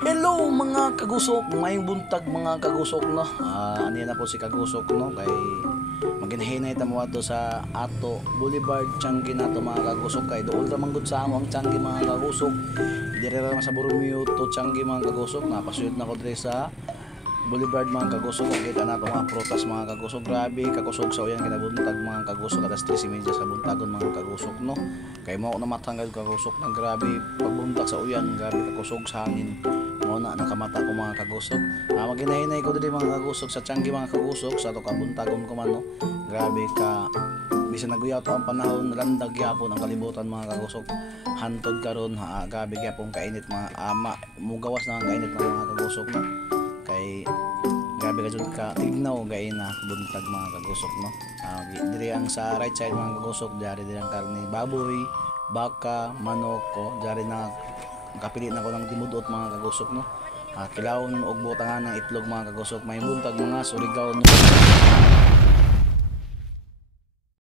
Hello mga kagusok, mayong buntag mga kagusok no. Ano na po si kagusok no kay maginahinay ta mo ato sa ato Boulevard Changi nato mga kagusok kay dool ra man gud sa amo ang Changi mga kagusok. Dire ra sa Borromeo to Changi mga kagusok, napasuyod na ko dire sa Boulevard mga kagusok. Kita na mga prutas mga kagusok, grabe kakusog sa uyan kinabuntag mga kagusok alas 3:30 sa buntagon mga kagusok no. Kay mao na matanggal kagusok na grabe pagbuntag sa uyan, grabe kakusog sa hangin. Mao na nakamata ko mga kagusok. Maginahinay ko diri mga kagusok sa Changi mga kagusok sa to kabuntagon ko man no. Grabe ka bisan naguyaw to ang panahon, landag gyapon ang kalibutan mga kagusok. Hantod karon grabe gyapon kainit mga mugawas na ang kainit ng mga kagusok no. Kay grabe ka jud ka ignaw gay na buntag mga kagusok no. Diri ang sa right side mga kagusok, dari ang karne baboy, baka, manok ko, dari na kapili na ko ng timudot mga kagusok no. Kilawon og butangan ng itlog mga kagusok, may buntag mga Surigao no.